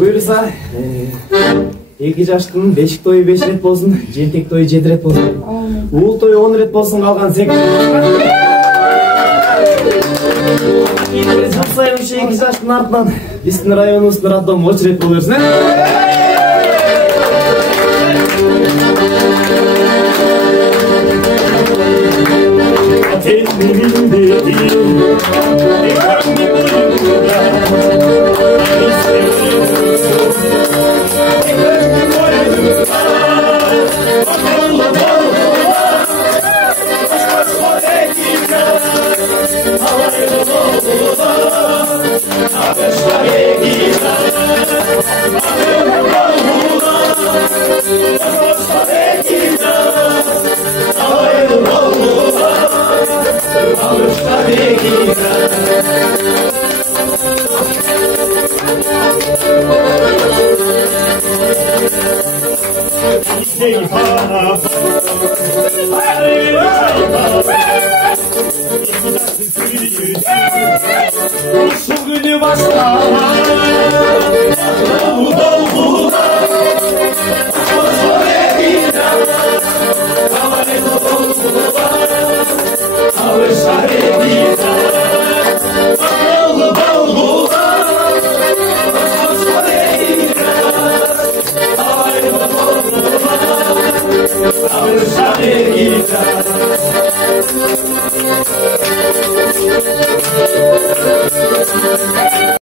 Буюрса, эки жаштын бешик тою 5 рет болсун, жентек тою 7 рет болсун, уул тою 10 рет болсун, калган 8 рет. Кийинки жыл сайын ушу 2 жаштын артынан биздин районубуздун роддому 3 рет боло берсин,